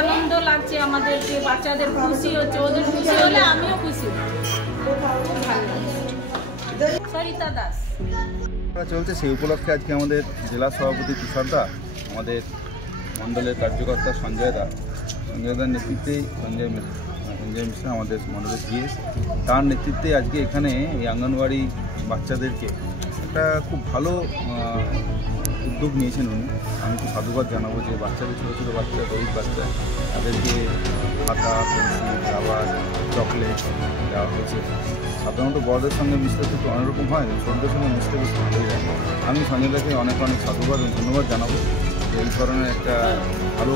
আনন্দ লাগছে আমাদেরকে, বাচ্চাদের খুশি হচ্ছে, ওদের খুশি হলে আমিও খুশি। সরিতা দাস চলছে, সেই উপলক্ষে আজকে আমাদের জেলা সভাপতি তুষার দা, আমাদের মণ্ডলের কার্যকর্তা সঞ্জয় দার নেতৃত্বেই সঞ্জয় মিশ্র আমাদের মণ্ডলের জিএস, তার নেতৃত্বে আজকে এখানে এই আঙ্গনওয়াড়ি বাচ্চাদেরকে একটা খুব ভালো উদ্যোগ নিয়েছেন উনি। আমি খুব সাধুবাদ জানাবো যে বাচ্চাদের ছোটো ছোটো বাচ্চা, গরিব বাচ্চা, তাদেরকে খাতা, পেন্সিল, রাবার, চকলেট দেওয়া হয়েছে। সাধারণত বড়দের সঙ্গে মিশতে একটু অন্যরকম হয়, ছোটদের সঙ্গে মিশতে বেশ ভালোই যায়। আমি সঞ্জয়দাকে অনেক অনেক সাধুবাদ ও ধন্যবাদ জানাবো যে এই ধরনের একটা ভালো